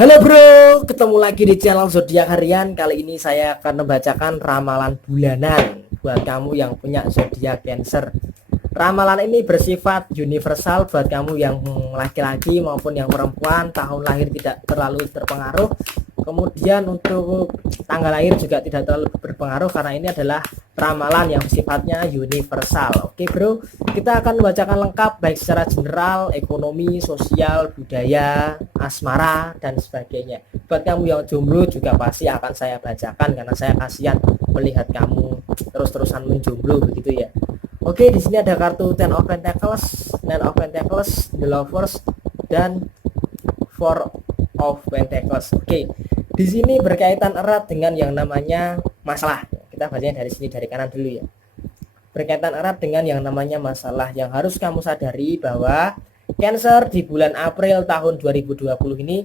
Halo bro, ketemu lagi di channel Zodiak Harian. Kali ini saya akan membacakan ramalan bulanan buat kamu yang punya zodiak Cancer. Ramalan ini bersifat universal buat kamu yang laki-laki maupun yang perempuan. Tahun lahir tidak terlalu terpengaruh. Kemudian untuk tanggal lahir juga tidak terlalu berpengaruh karena ini adalah ramalan yang sifatnya universal. Oke bro, kita akan membacakan lengkap baik secara general, ekonomi, sosial, budaya, asmara, dan sebagainya. Buat kamu yang jomblo juga pasti akan saya bacakan karena saya kasihan melihat kamu terus-terusan menjomblo begitu ya. Oke, di sini ada kartu Ten of Pentacles, Nine of Pentacles, The Lovers, dan Four of Pentacles. Oke, di sini berkaitan erat dengan yang namanya masalah. Kita bacanya dari sini, dari kanan dulu ya. Berkaitan erat dengan yang namanya masalah. Yang harus kamu sadari bahwa Cancer di bulan April tahun 2020 ini,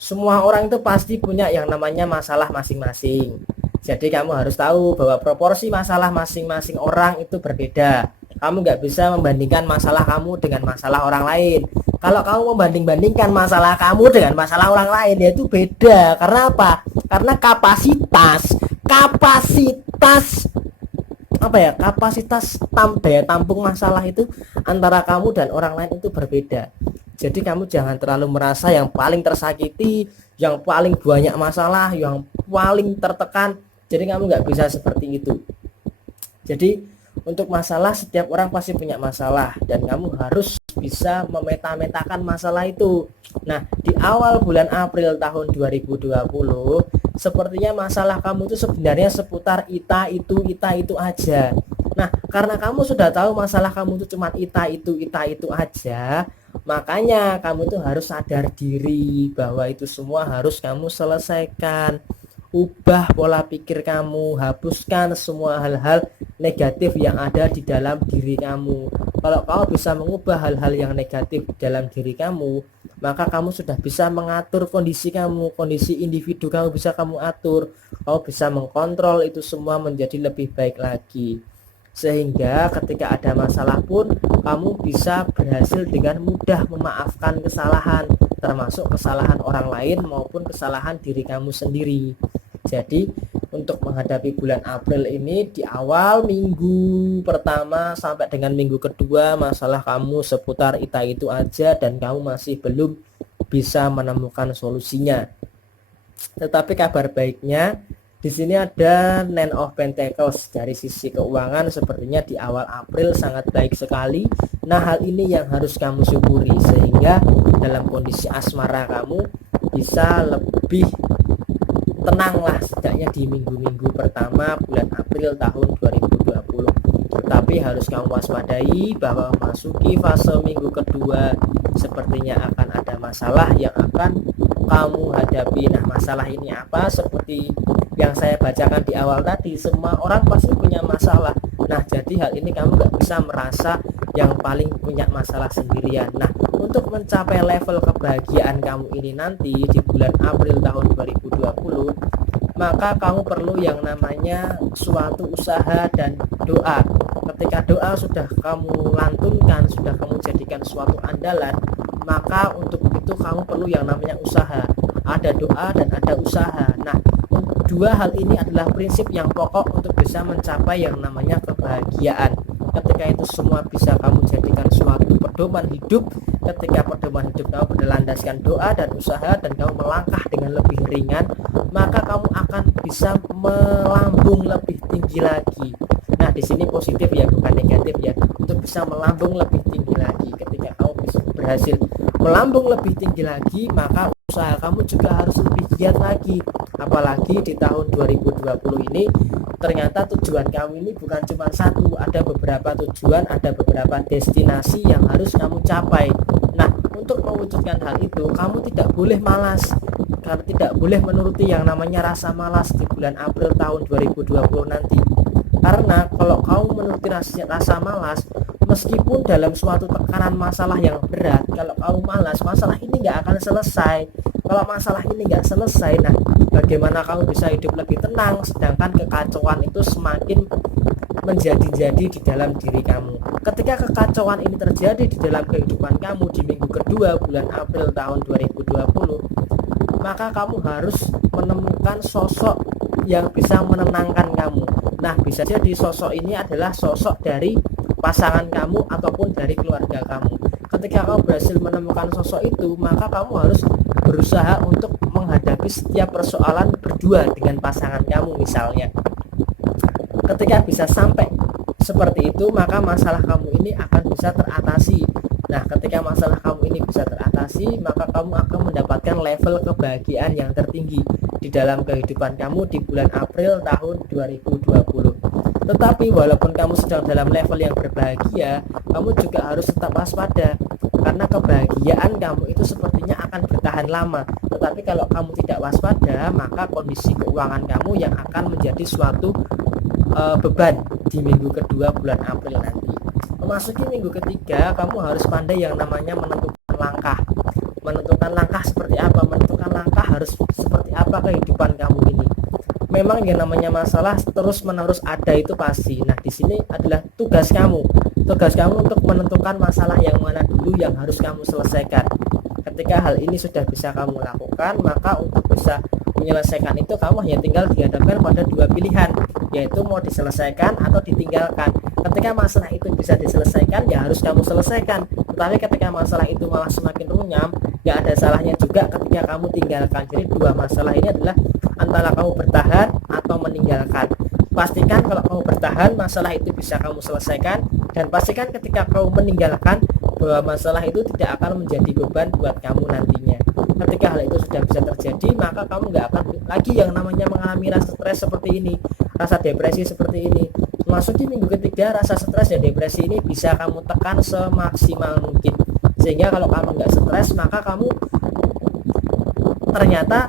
semua orang itu pasti punya yang namanya masalah masing-masing. Jadi kamu harus tahu bahwa proporsi masalah masing-masing orang itu berbeda. Kamu nggak bisa membandingkan masalah kamu dengan masalah orang lain. Kalau kamu membanding-bandingkan masalah kamu dengan masalah orang lain, ya itu beda. Karena apa? Karena kapasitas daya tampung masalah itu antara kamu dan orang lain itu berbeda. Jadi kamu jangan terlalu merasa yang paling tersakiti, yang paling banyak masalah, yang paling tertekan. Jadi kamu nggak bisa seperti itu. Jadi untuk masalah, setiap orang pasti punya masalah dan kamu harus bisa memeta-metakan masalah itu. Nah, di awal bulan April tahun 2020, sepertinya masalah kamu itu sebenarnya seputar ita itu aja. Nah, karena kamu sudah tahu masalah kamu itu cuma ita itu aja, makanya kamu itu harus sadar diri bahwa itu semua harus kamu selesaikan. Ubah pola pikir kamu, hapuskan semua hal-hal negatif yang ada di dalam diri kamu. Kalau kamu bisa mengubah hal-hal yang negatif di dalam diri kamu, maka kamu sudah bisa mengatur kondisi kamu, kondisi individu kamu bisa kamu atur. Kamu bisa mengkontrol itu semua menjadi lebih baik lagi. Sehingga ketika ada masalah pun kamu bisa berhasil dengan mudah memaafkan kesalahan, termasuk kesalahan orang lain maupun kesalahan diri kamu sendiri. Jadi untuk menghadapi bulan April ini, di awal minggu pertama sampai dengan minggu kedua, masalah kamu seputar itu aja dan kamu masih belum bisa menemukan solusinya. Tetapi kabar baiknya, di sini ada Nine of Pentacles. Dari sisi keuangan sepertinya di awal April sangat baik sekali. Nah, hal ini yang harus kamu syukuri sehingga dalam kondisi asmara kamu bisa lebih tenanglah setidaknya di minggu-minggu pertama bulan April tahun 2020. Tetapi harus kamu waspadai bahwa memasuki fase minggu kedua sepertinya akan ada masalah yang akan kamu hadapi. Nah, masalah ini apa? Seperti yang saya bacakan di awal tadi, semua orang pasti punya masalah. Nah, jadi hal ini kamu nggak bisa merasa yang paling punya masalah sendirian. Nah, untuk mencapai level kebahagiaan kamu ini nanti di bulan April tahun 2020, maka kamu perlu yang namanya suatu usaha dan doa. Ketika doa sudah kamu lantunkan, sudah kamu jadikan suatu andalan, maka untuk itu kamu perlu yang namanya usaha. Ada doa dan ada usaha. Nah, dua hal ini adalah prinsip yang pokok untuk bisa mencapai yang namanya kebahagiaan. Ketika itu semua bisa kamu jadikan suatu pedoman hidup, ketika pedoman hidup kamu berlandaskan doa dan usaha dan kamu melangkah dengan lebih ringan, maka kamu akan bisa melambung lebih tinggi lagi. Nah, di sini positif ya, bukan negatif ya. Untuk bisa melambung lebih tinggi lagi, ketika kamu bisa berhasil melambung lebih tinggi lagi, maka usaha kamu juga harus lebih giat lagi. Apalagi di tahun 2020 ini ternyata tujuan kamu ini bukan cuma satu, ada beberapa tujuan, ada beberapa destinasi yang harus kamu capai. Nah, untuk mewujudkan hal itu kamu tidak boleh malas, karena tidak boleh menuruti yang namanya rasa malas di bulan April tahun 2020 nanti. Karena kalau kamu menuruti rasa malas, meskipun dalam suatu tekanan masalah yang berat, kalau kamu malas, masalah ini nggak akan selesai. Kalau masalah ini nggak selesai, nah bagaimana kamu bisa hidup lebih tenang, sedangkan kekacauan itu semakin menjadi-jadi di dalam diri kamu. Ketika kekacauan ini terjadi di dalam kehidupan kamu di minggu kedua bulan April tahun 2020, maka kamu harus menemukan sosok yang bisa menenangkan kamu. Nah, bisa jadi sosok ini adalah sosok dari pasangan kamu ataupun dari keluarga kamu. Ketika kamu berhasil menemukan sosok itu, maka kamu harus berusaha untuk menghadapi setiap persoalan berdua dengan pasangan kamu misalnya. Ketika bisa sampai seperti itu, maka masalah kamu ini akan bisa teratasi. Nah, ketika masalah kamu ini bisa teratasi, maka kamu akan mendapatkan level kebahagiaan yang tertinggi di dalam kehidupan kamu di bulan April tahun 2020. Tetapi walaupun kamu sedang dalam level yang berbahagia, kamu juga harus tetap waspada, karena kebahagiaan kamu itu sepertinya akan bertahan lama. Tetapi kalau kamu tidak waspada, maka kondisi keuangan kamu yang akan menjadi suatu beban di minggu kedua bulan April nanti. Memasuki minggu ketiga, kamu harus pandai yang namanya menentukan langkah. Menentukan langkah seperti apa? Menentukan langkah harus seperti apa kehidupan kamu ini. Memang yang namanya masalah terus menerus ada, itu pasti. Nah, di sini adalah tugas kamu. Tugas kamu untuk menentukan masalah yang mana dulu yang harus kamu selesaikan. Ketika hal ini sudah bisa kamu lakukan, maka untuk bisa menyelesaikan itu kamu hanya tinggal dihadapkan pada dua pilihan, yaitu mau diselesaikan atau ditinggalkan. Ketika masalah itu bisa diselesaikan, ya harus kamu selesaikan. Tetapi ketika masalah itu malah semakin runyam, gak ada salahnya juga ketika kamu tinggalkan. Jadi dua masalah ini adalah antara kamu bertahan atau meninggalkan. Pastikan kalau kamu bertahan, masalah itu bisa kamu selesaikan, dan pastikan ketika kamu meninggalkan bahwa masalah itu tidak akan menjadi beban buat kamu nantinya. Ketika hal itu sudah bisa terjadi, maka kamu nggak akan lagi yang namanya mengalami rasa stres seperti ini, rasa depresi seperti ini. Memasuki minggu ketiga, rasa stres dan depresi ini bisa kamu tekan semaksimal mungkin, sehingga kalau kamu nggak stres, maka kamu ternyata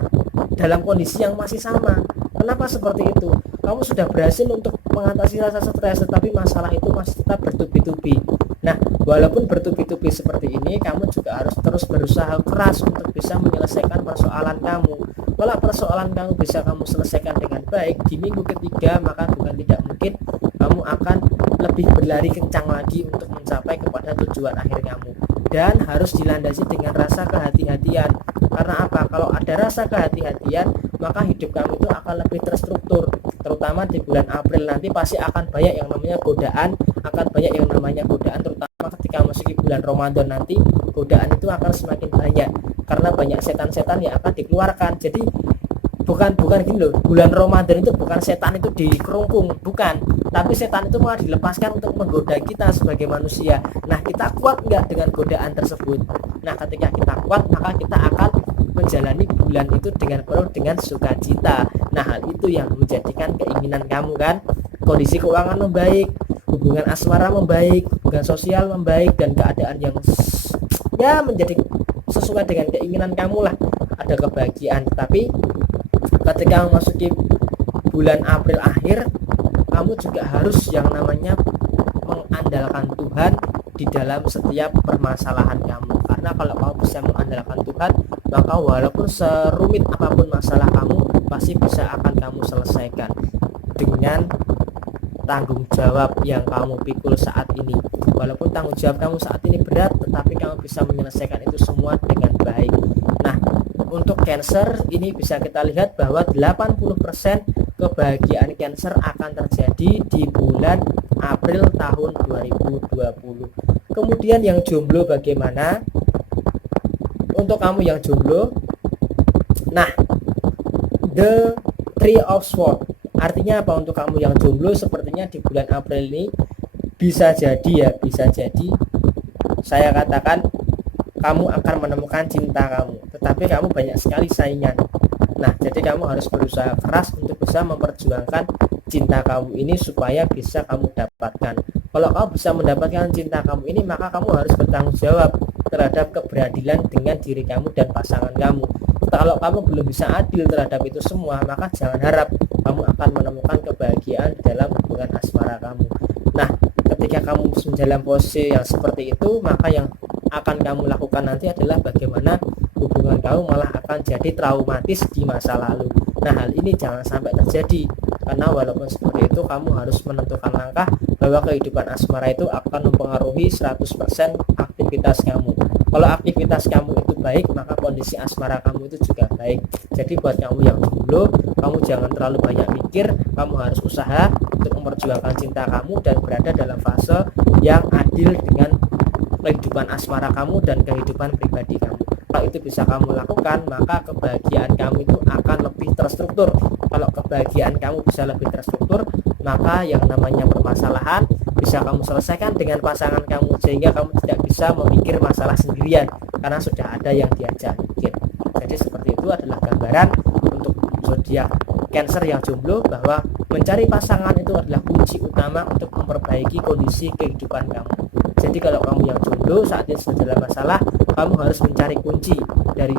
dalam kondisi yang masih sama. Kenapa seperti itu? Kamu sudah berhasil untuk mengatasi rasa stres, tetapi masalah itu masih tetap bertubi-tubi. Nah, walaupun bertubi-tubi seperti ini, kamu juga harus terus berusaha keras untuk bisa menyelesaikan persoalan kamu. Kalau persoalan kamu bisa kamu selesaikan dengan baik di minggu ketiga, maka bukan tidak mungkin kamu akan lebih berlari kencang lagi untuk mencapai kepada tujuan akhir kamu. Dan harus dilandasi dengan rasa kehati-hatian. Karena apa? Kalau ada rasa kehati-hatian, maka hidup kamu itu akan lebih terstruktur. Terutama di bulan April nanti pasti akan banyak yang namanya godaan, terutama ketika memasuki bulan Ramadan nanti, godaan itu akan semakin banyak karena banyak setan-setan yang akan dikeluarkan. Jadi bukan gini loh, bulan Ramadan itu bukan setan itu dikerungkung, bukan, tapi setan itu malah dilepaskan untuk menggoda kita sebagai manusia. Nah, kita kuat nggak dengan godaan tersebut? Nah, ketika kita kuat, maka kita akan menjalani bulan itu dengan penuh dengan sukacita. Nah, hal itu yang menjadikan keinginan kamu kan, kondisi keuangan membaik, hubungan asmara membaik, hubungan sosial membaik, dan keadaan yang ya menjadi sesuai dengan keinginan kamu lah, ada kebahagiaan. Tapi ketika memasuki bulan April akhir, kamu juga harus yang namanya mengandalkan Tuhan di dalam setiap permasalahan kamu. Karena kalau kamu bisa mengandalkan Tuhan, maka walaupun serumit apapun masalah kamu, pasti bisa akan kamu selesaikan dengan tanggung jawab yang kamu pikul saat ini. Walaupun tanggung jawab kamu saat ini berat, tetapi kamu bisa menyelesaikan itu semua dengan baik. Nah, untuk Cancer ini bisa kita lihat bahwa 80% kebahagiaan Cancer akan terjadi di bulan April tahun 2020. Kemudian yang jomblo bagaimana? Untuk kamu yang jomblo, nah, the Three of Swords artinya apa untuk kamu yang jomblo? Sepertinya di bulan April ini bisa jadi saya katakan kamu akan menemukan cinta kamu, tetapi kamu banyak sekali saingan. Nah, jadi kamu harus berusaha keras untuk bisa memperjuangkan cinta kamu ini supaya bisa kamu dapatkan. Kalau kamu bisa mendapatkan cinta kamu ini, maka kamu harus bertanggung jawab terhadap keberadilan dengan diri kamu dan pasangan kamu. Kalau kamu belum bisa adil terhadap itu semua, maka jangan harap kamu akan menemukan kebahagiaan dalam hubungan asmara kamu. Nah, ketika kamu dalam posisi yang seperti itu, maka yang akan kamu lakukan nanti adalah bagaimana hubungan kamu malah akan jadi traumatis di masa lalu. Nah, hal ini jangan sampai terjadi, karena walaupun seperti itu, kamu harus menentukan langkah bahwa kehidupan asmara itu akan mempengaruhi 100% aktivitas kamu. Kalau aktivitas kamu itu baik, maka kondisi asmara kamu itu juga baik. Jadi buat kamu yang jomblo, kamu jangan terlalu banyak mikir, kamu harus usaha untuk memperjuangkan cinta kamu dan berada dalam fase yang adil dengan kehidupan asmara kamu dan kehidupan pribadi kamu. Kalau itu bisa kamu lakukan, maka kebahagiaan kamu itu akan lebih terstruktur. Kalau kebahagiaan kamu bisa lebih terstruktur, maka yang namanya permasalahan bisa kamu selesaikan dengan pasangan kamu, sehingga kamu tidak bisa memikir masalah sendirian karena sudah ada yang diajak mikir. Jadi seperti itu adalah gambaran untuk zodiak Cancer yang jomblo, bahwa mencari pasangan itu adalah kunci utama untuk memperbaiki kondisi kehidupan kamu. Jadi kalau kamu yang jomblo saat ini sedang masalah, kamu harus mencari kunci dari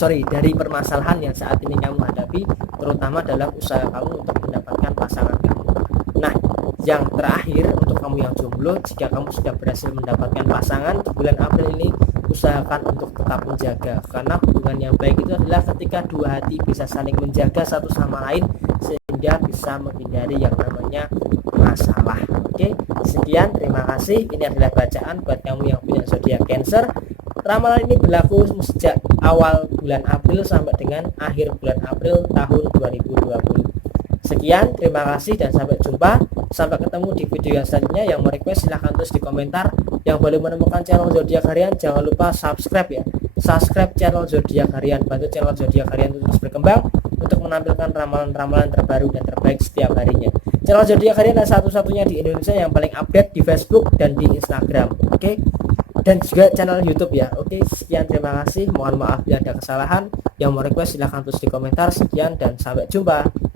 dari permasalahan yang saat ini kamu hadapi, terutama dalam usaha kamu untuk mendapatkan pasangan kamu. Nah, yang terakhir untuk kamu yang jomblo, jika kamu sudah berhasil mendapatkan pasangan di bulan April ini, usahakan untuk tetap menjaga, karena hubungan yang baik itu adalah ketika dua hati bisa saling menjaga satu sama lain sehingga bisa menghindari yang namanya masalah. Oke, sekian, terima kasih. Ini adalah bacaan buat kamu yang punya zodiak Cancer. Ramalan ini berlaku sejak awal bulan April sampai dengan akhir bulan April tahun 2020. Sekian, terima kasih dan sampai jumpa. Sampai ketemu di video yang selanjutnya. Yang mau request silahkan tulis di komentar. Yang belum menemukan channel Zodiak Harian, jangan lupa subscribe ya. Subscribe channel Zodiak Harian, bantu channel Zodiak Harian terus berkembang untuk menampilkan ramalan-ramalan terbaru dan terbaik setiap harinya. Channel Zodiak Harian adalah satu-satunya di Indonesia yang paling update di Facebook dan di Instagram. Oke, dan juga channel YouTube ya. Oke, sekian, terima kasih. Mohon maaf bila ada kesalahan. Yang mau request silahkan tulis di komentar. Sekian dan sampai jumpa.